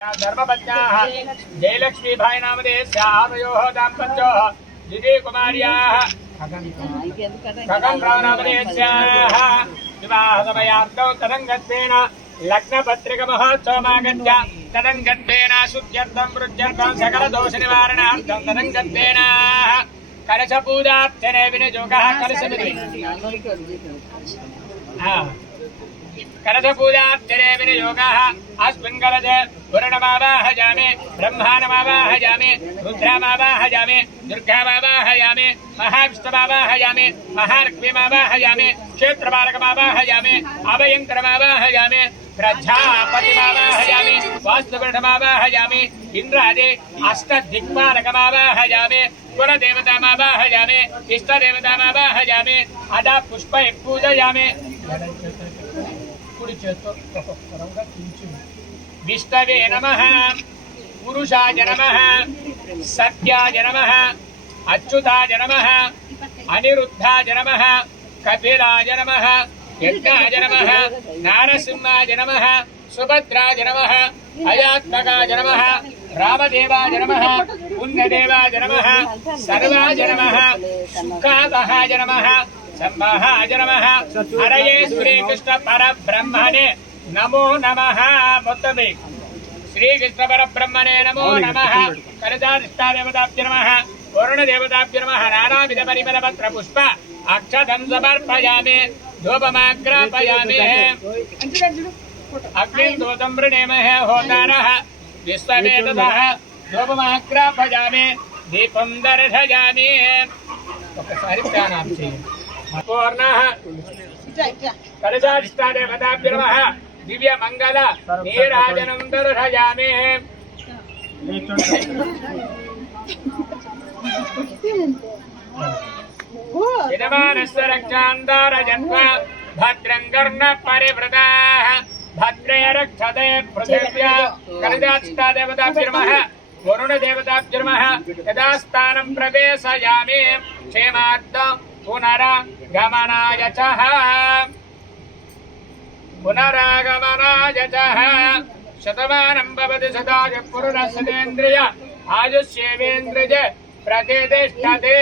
धर्मपत्न्याः जयलक्ष्मी भाई नामधेयस्याः दाम्पत्योः द्वितीय कुमार्याः खगं राव नामधेयस्याः विवाहसमयार्थौ तदङ्गत्वेन लग्नपत्रिकमहोत्सवमागत्य तदङ्गत्वेन शुद्ध्यर्थं वृद्ध्यर्थं सकलदोषनिवारणार्थं तदङ्गत्वेन कलशपूजार्चने विनियोगः कलशपूजार्चने विनियोगः अस्मिन् कलशे पूर्णमावाहयामि ब्रह्माणमावाहयामि रुद्रमावाहयामि दुर्गामावाहयामि महाविष्णुमावाहयामि महालक्ष्मीमावाहयामि क्षेत्रपालकमावाहयामि अभयङ्करमावाहयामि प्रजापतिमावाहयामि वास्तुगुणमावाहयामि इन्द्रादि अष्टदिक्पालकमावाहयामि कुलदेवतामावाहयामि इष्टदेवतामावाहयामि अदा पुष्पैः पूजयामि विष्णवे नमः पुरुषाय नमः सत्याय नमः अच्युताय नमः अनिरुद्धाय नमः कपिलाय नमः यज्ञाय नमः नारसिंहाय नमः सुभद्राय नमः अयात्मकाय नमः रामदेवाय नमः पुण्यदेवाय नमः सर्वाय नमः सुखावहाय नमः संवाहाय नमः हरये श्रीकृष्ण परब्रह्मणे नमो नमः मुत्तमे श्रीकृष्ण परब्रह्मणे नमो नमः कलशाधिष्ठादेवताभ्यो नमः वरुणदेवताभ्यो नमः नानाविध परिमलपत्र पुष्प अक्षतं समर्पयामि धूपमाग्रापयामि अग्निं दूतं वृणीमहे होतारः विश्ववेदतः धूपमाग्रापयामि दीपं दर्शयामि ఒకసారి ధ్యానం చేయండి పూర్ణః కలశాధిష్టాదేవతాభ్యో నమః దివ్య మంగళ నీరాజనం దర్శయామి యజమానస్య రక్షాందారజన్మ భద్రం కర్ణ పరివృతాః భద్రే రక్షతే పృథివ్యా కలశాధిష్టాదేవతాభ్యో నమః वरुणदेवताभ्यो नमः यदा स्थानं प्रवेशयामि क्षेमार्थं पुनरागमनाय च शतमानं भवति शताय पुरुषस्येन्द्रिय आयुष्येवेन्द्रिय प्रतिष्ठते